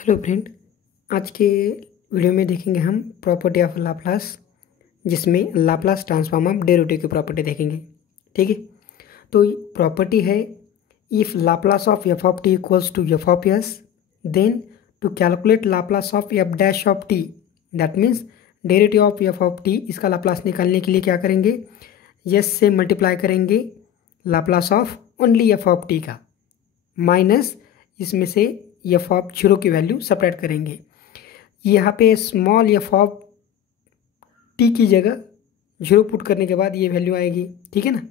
Hello friend, आज के video में देखेंगे हम प्रॉपर्टी ऑफ लाप्लास, जिसमें लाप्लास ट्रांसफॉर्म ऑफ डेरिवेटिव की प्रॉपर्टी देखेंगे। ठीक है, तो प्रॉपर्टी है if Laplace of f of t equals to f of s, then to calculate Laplace of f dash of t, that means derivative of f of t, इसका Laplace निकालने के लिए क्या करेंगे, एस से मल्टीप्लाई करेंगे Laplace of only f of t का, minus इसमें से एफ ऑफ जीरो की वैल्यू सेपरेट करेंगे। यहाँ पे स्मॉल एफ ऑफ टी की जगह जीरो पुट करने के बाद ये वैल्यू आएगी। ठीक है ना।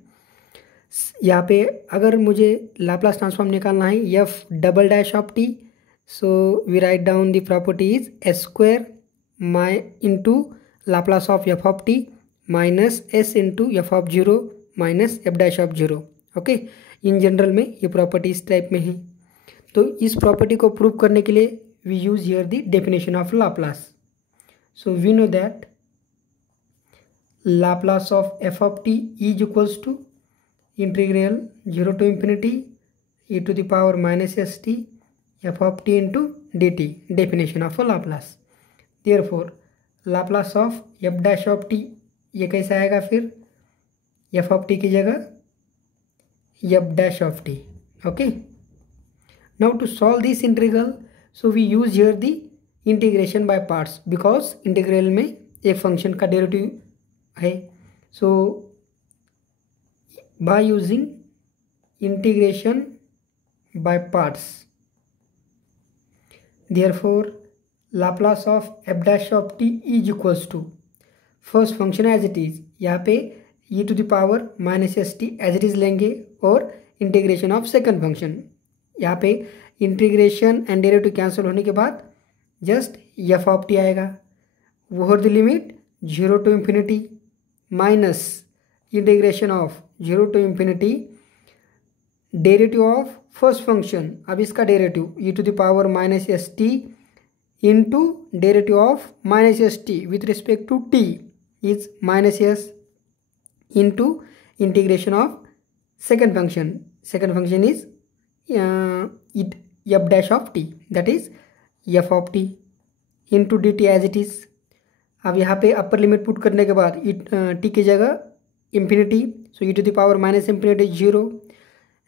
यहाँ पे अगर मुझे लाप्लास ट्रांसफॉर्म निकालना है f double dash of t, so we write down the property is s square my into Laplace of f of t minus s into f of zero minus f dash of zero. Okay, in general में ये property इस type में है। तो इस property को prove करने के लिए we use here the definition of Laplace. So we know that Laplace of f of t is equals to integral zero to infinity e to the power minus s t f of t into d t, definition of Laplace. Therefore Laplace of f dash of t, ये कैसे आएगा फिर, f of t की जगह f dash of t. Okay, now to solve this integral, so we use here the integration by parts, because integral में एक function का derivative है। so by using integration by parts, therefore Laplace of f dash of t is equals to first function as it is, यहाँ पे e to the power minus s t as it is लेंगे, और integration of second function, यहाँ पे integration and derivative cancel होने के बाद just F of t आएगा, वो the limit zero to infinity minus integration of zero to infinity derivative of first function, अब इसका derivative e to the power minus s t into derivative of minus s t with respect to t is minus s into integration of second function is it f dash of t, that is f of t into dt as it is। अब यहाँ पे upper limit put करने के बाद t की जगह infinity, so e to the power minus infinity zero,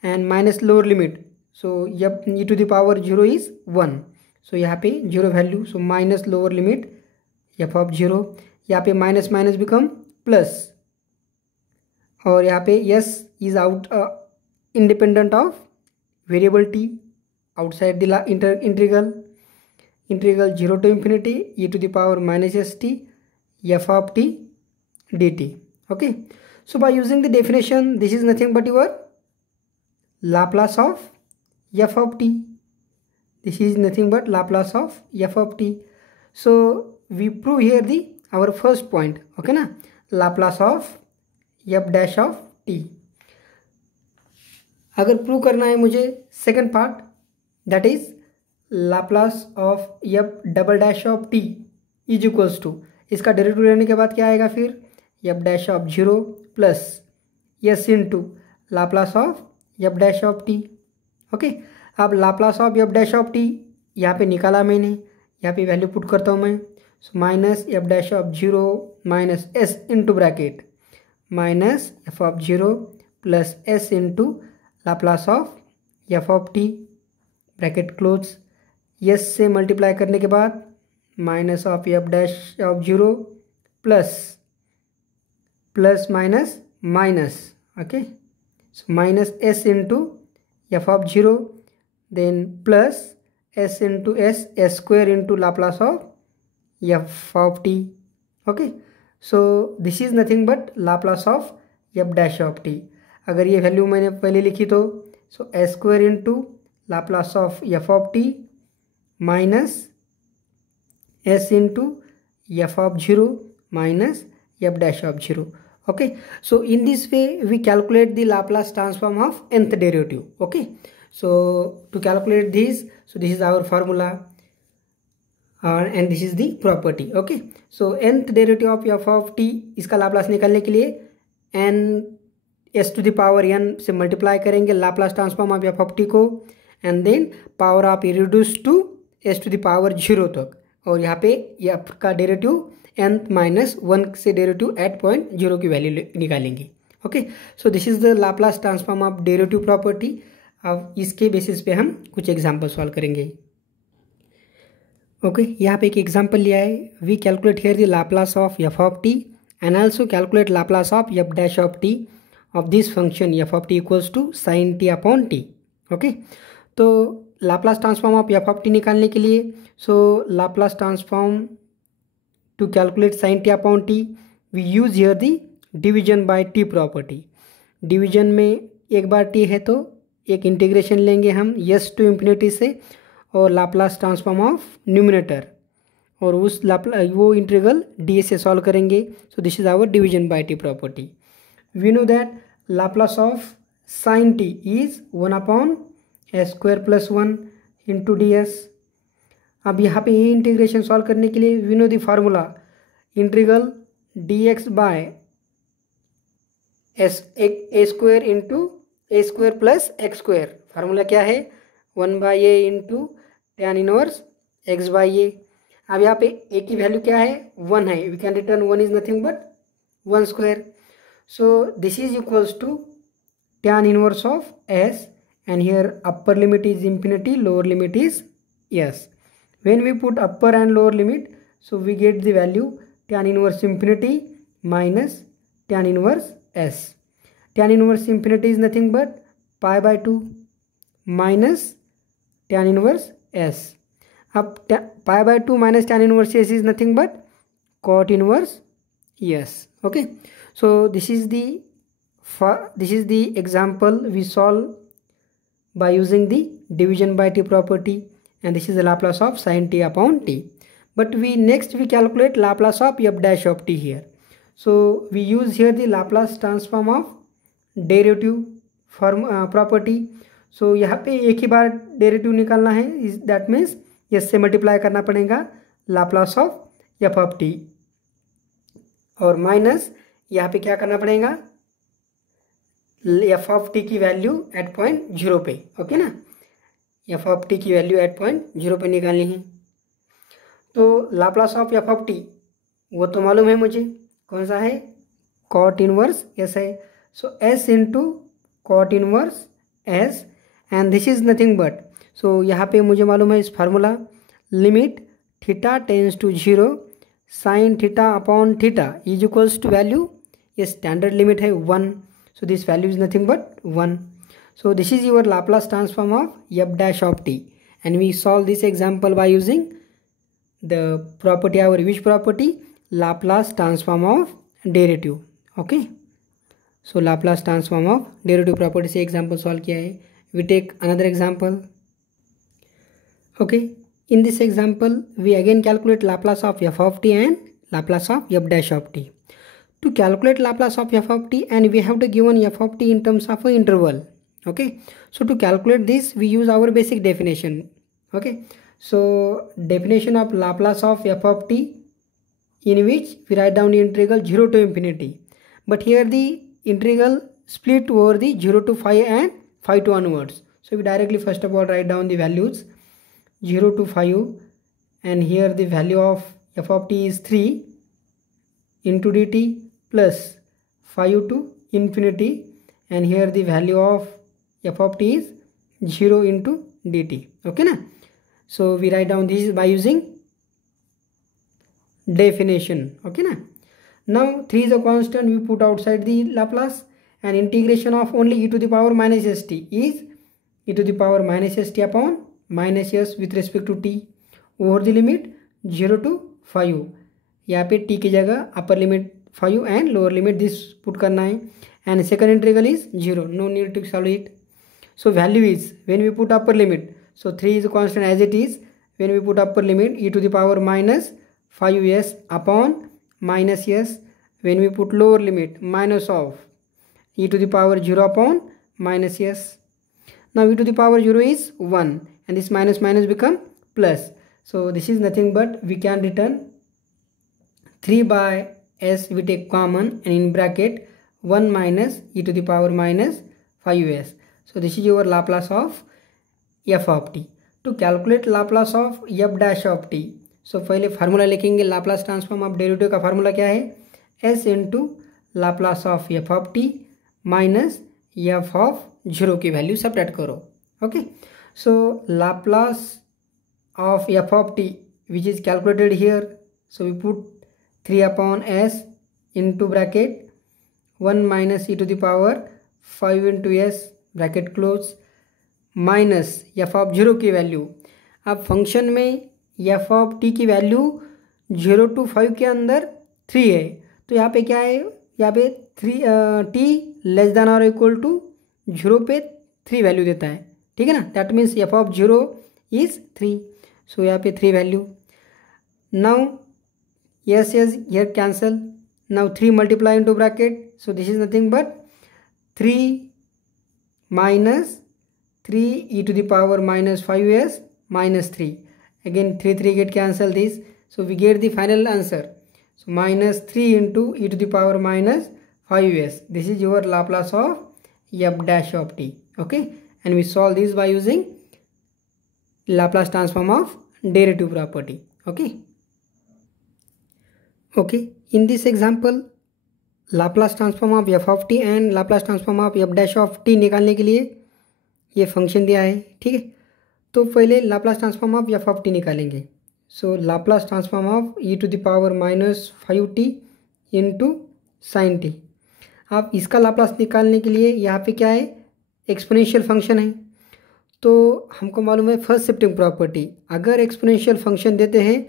and minus lower limit, so f e to the power zero is one, so यहाँ पे zero value, so minus lower limit f of zero, यहाँ पे minus minus become plus, और यहाँ पे s is out independent of variable t outside the integral zero to infinity e to the power minus s t f of T D t. Okay, so by using the definition this is nothing but your Laplace of f of t, this is nothing but Laplace of f of t. So we prove here the our first point, okay ना, Laplace of f dash of t. अगर prove करना है मुझे second part, that is Laplace of f double dash of t is equals to, इसका derivative लेने के बाद क्या आएगा फिर, F dash of zero plus s into Laplace of f dash of t. Okay, अब Laplace of f dash of t यहाँ पे निकाला मैंने, यहाँ पे वैल्यू पुट करता हूँ मैं, so minus f dash of zero minus s into bracket minus f of zero plus s into Laplace of f of t, bracket close, s से मल्टीप्लाई करने के बाद minus of f dash of zero plus plus minus minus, okay, so minus s into f of zero, then plus s into s square into Laplace of f of t. Okay, so this is nothing but Laplace of f dash of t. अगर ये value मैंने पहले लिखी तो so s square into Laplace of f of t minus s into f of zero minus f dash of zero. Okay, so in this way we calculate the Laplace transform of nth derivative. Okay, so to calculate this, so this is our formula and this is the property. Okay, so nth derivative of f of t, इसका Laplace निकालने के लिए n s to the power n से multiply करेंगे Laplace transform of f of t को, and then power of reduce to s to the power 0 तक, और यहाँ पे f का डेरिवेटिव n-1 से डेरिवेटिव एट पॉइंट 0 की वैल्यू निकालेंगे। Okay, so this is the Laplace transform of derivative property. अब इसके बेसिस पे हम कुछ एग्जाम्पल सॉल्व करेंगे। ओके, यहाँ पे एक एग्जाम्पल लिया है। We calculate here the Laplace of f of t and also calculate Laplace of f dash of t of this function f of t equals to sine t upon t. Okay, तो Laplace transform of f of t निकालने के लिए, so Laplace transform to calculate sine t upon t we use here the division by t property. Division में एक बार T है तो एक integration लेंगे हम यस टू इंफिनिटी से, और लाप्लास ट्रांसफॉर्म ऑफ न्यूमिनेटर, और उस वो इंटीग्रल डी से सॉल्व करेंगे। So this is our division by t property. We know that Laplace of sine t is 1 upon s square plus 1 into d s. अब यहाँ पे ये इंटीग्रेशन सॉल्व करने के लिए we know the formula integral d x by s a square into a square plus x square. Formula क्या है? 1/a into tan inverse x by a. अब यहाँ पे ए की वैल्यू क्या है? 1 है। We can return 1 is nothing but 1 square. So this is equals to tan inverse of s, and here upper limit is infinity, lower limit is s. When we put upper and lower limit, so we get the value tan inverse infinity minus tan inverse s. Tan inverse infinity is nothing but pi by 2 minus tan inverse s. Up pi by 2 minus tan inverse s is nothing but cot inverse s. Okay, so this is the example we solve by using the division by t property, and this is the Laplace of sin t upon t. But next we calculate Laplace of f dash of t here. So we use here the Laplace transform of derivative property. So यहाँ पे एक ही बार derivative निकालना है, that means yes से multiply करना पड़ेगा Laplace of f of t, और minus यहाँ पे क्या करना पड़ेगा? एफ ऑफ टी की वैल्यू एट पॉइंट 0 पे। ओके ना, एफ ऑफ टी की वैल्यू एट पॉइंट 0 पे निकालनी है। तो Laplace of f of T वो तो मालूम है मुझे, कौन सा है? कॉट इनवर्स एस है। So s into cot inverse s, and this is nothing but, so यहाँ पे मुझे मालूम है इस formula limit theta tends to 0 sine theta upon theta is equals to value, ये स्टैंडर्ड लिमिट है 1. So this value is nothing but 1. So this is your Laplace transform of f dash of t, and we solve this example by using the property, our which property? Laplace transform of derivative. Okay, so Laplace transform of derivative property से example solve किया है. We take another example. Okay, in this example we again calculate Laplace of f of t and Laplace of f dash of t. To calculate Laplace of f of t, and we have to given f of t in terms of an interval. Okay, so to calculate this we use our basic definition. Okay, so definition of Laplace of f of t, in which we write down the integral 0 to infinity, but here the integral split over the 0 to 5 and 5 to onwards. So we directly first of all write down the values 0 to 5, and here the value of f of t is 3 into dt plus 5 to infinity, and here the value of f of t is 0 into dt. Okay na, so we write down this by using definition. Okay na, now 3 is a constant, we put outside the Laplace, and integration of only e to the power minus st is e to the power minus st upon minus s with respect to t over the limit 0 to 5. यहाँ पे t की जगह upper limit 5 and lower limit this put करना है, and second integral is 0, no need to solve it. So value is when we put upper limit, so 3 is constant as it is, when we put upper limit e to the power minus 5s upon minus s, when we put lower limit minus of e to the power 0 upon minus s. Now e to the power 0 is 1 and this minus minus become plus, so this is nothing but we can return 3 by s, we take common, and in bracket 1 minus e to the power minus 5s. So this is your Laplace of f of t. To calculate Laplace of f dash of t. So पहले formula लिखेंगे, Laplace transform of derivative का formula क्या है, s into Laplace of f of t minus f of zero की value separate करो। Okay, so Laplace of f of t which is calculated here, so we put 3 upon s into bracket 1 minus e to the power 5 into s bracket close minus f of zero की value. अब function में F of t की value 0 to 5 के अंदर 3 है, तो यहाँ पे क्या है, यहाँ पे 3 टी लेस देन और इक्वल टू 0 पे 3 वैल्यू देता है, ठीक है ना। That means F of zero is 3, सो यहाँ पे 3 value. Now yes here cancel, now 3 multiply into bracket, so this is nothing but 3 minus 3 e to the power minus 5s minus 3, again 3 get cancel this, so we get the final answer, so minus 3 into e to the power minus 5s. This is your Laplace of f dash of t. Okay, and we solve this by using Laplace transform of derivative property. Okay, in this example Laplace transform of f of t and Laplace transform of f dash of t निकालने के लिए ये function दिया है, ठीक है। तो पहले Laplace transform of f of t निकालेंगे। सो Laplace transform of e to the power minus 5t into sin t। आप इसका लाप्लास निकालने के लिए यहाँ पे क्या है, एक्सपोनेंशियल फंक्शन है, तो हमको मालूम है फर्स्ट शिफ्टिंग प्रॉपर्टी, अगर एक्सपोनेंशियल फंक्शन देते हैं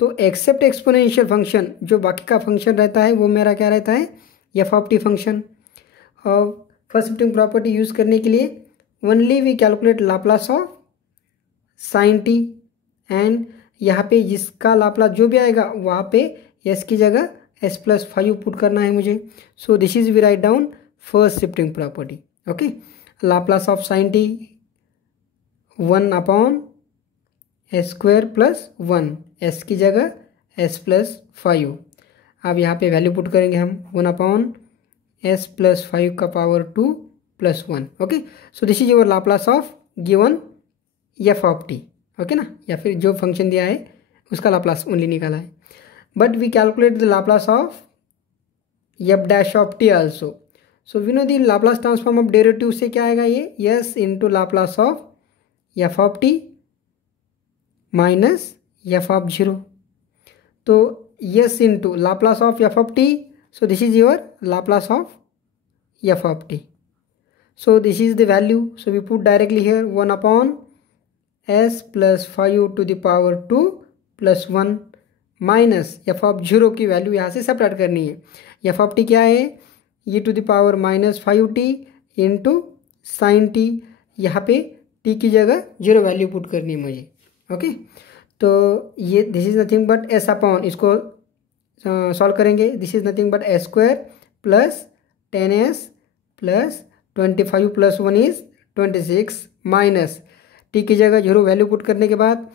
तो एक्सेप्ट एक्सपोनेंशियल फंक्शन, जो बाकी का फंक्शन रहता है वो मेरा क्या रहता है, एफ ऑफ टी फंक्शन। और फर्स्ट शिफ्टिंग प्रॉपर्टी यूज़ करने के लिए only we calculate Laplace of sine t, and यहाँ पे जिसका लाप्लास जो भी आएगा वहाँ पे एस की जगह s+5 पुट करना है मुझे। So this is we write down first shifting property. Okay, Laplace of sine t 1 upon s² plus 1, s की जगह s+5। अब यहाँ पे वैल्यू पुट करेंगे हम 1 अपॉन s+5 का power 2 + 1। Okay, so this is your Laplace of given F of t. Okay ना, या फिर जो फंक्शन दिया है उसका लाप्लास ओनली निकाला है, but we calculate the Laplace of f dash of t also. So we know the Laplace transform of derivative से क्या आएगा, ये s into Laplace of f of t minus f of zero. तो s into Laplace of f of t, so this is your Laplace of f of t. So this is the value, so we put directly here 1 upon s+5 to the power 2 + 1 minus f of zero की value यहाँ से separate करनी है। F of T क्या है, e to the power -5t into sine t, यहाँ पे t की जगह 0 वैल्यू पुट करनी है मुझे। ओके, तो ये this is nothing but s upon, इसको सॉल्व करेंगे, this is nothing but s² plus 10s plus 25 + 1 is 26 minus t की जगह 0 वैल्यू पुट करने के बाद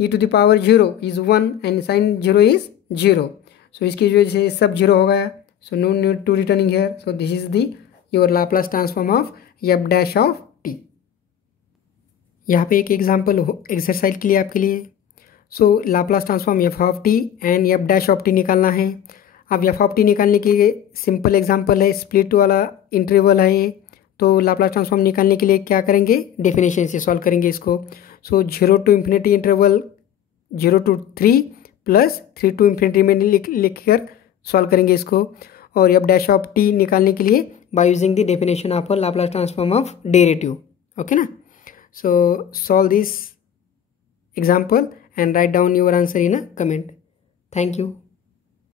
e to the power 0 is 1 and sine 0 is 0। So इसकी वजह से सब 0 हो गया, so no need to returning here. So this is the your Laplace transform of f dash of t. यहाँ पे एक एग्जांपल एक्सरसाइज के लिए आपके लिए। So Laplace transform f of t and f dash of t निकालना है। अब एफ ऑफ टी निकालने के लिए सिंपल एग्जांपल है, स्प्लिट वाला इंटरवल है ये। तो लाप्लास ट्रांसफॉर्म निकालने के लिए क्या करेंगे, डेफिनेशन से सॉल्व करेंगे इसको। सो 0 to infinity interval 0 to 3 plus 3 to infinity में लिखकर सॉल्व करेंगे इसको। और एफ डैश ऑफ टी निकालने के लिए by using the definition of Laplace transform of derivative. Okay ना, so solve this example and write down your answer in a comment. Thank you.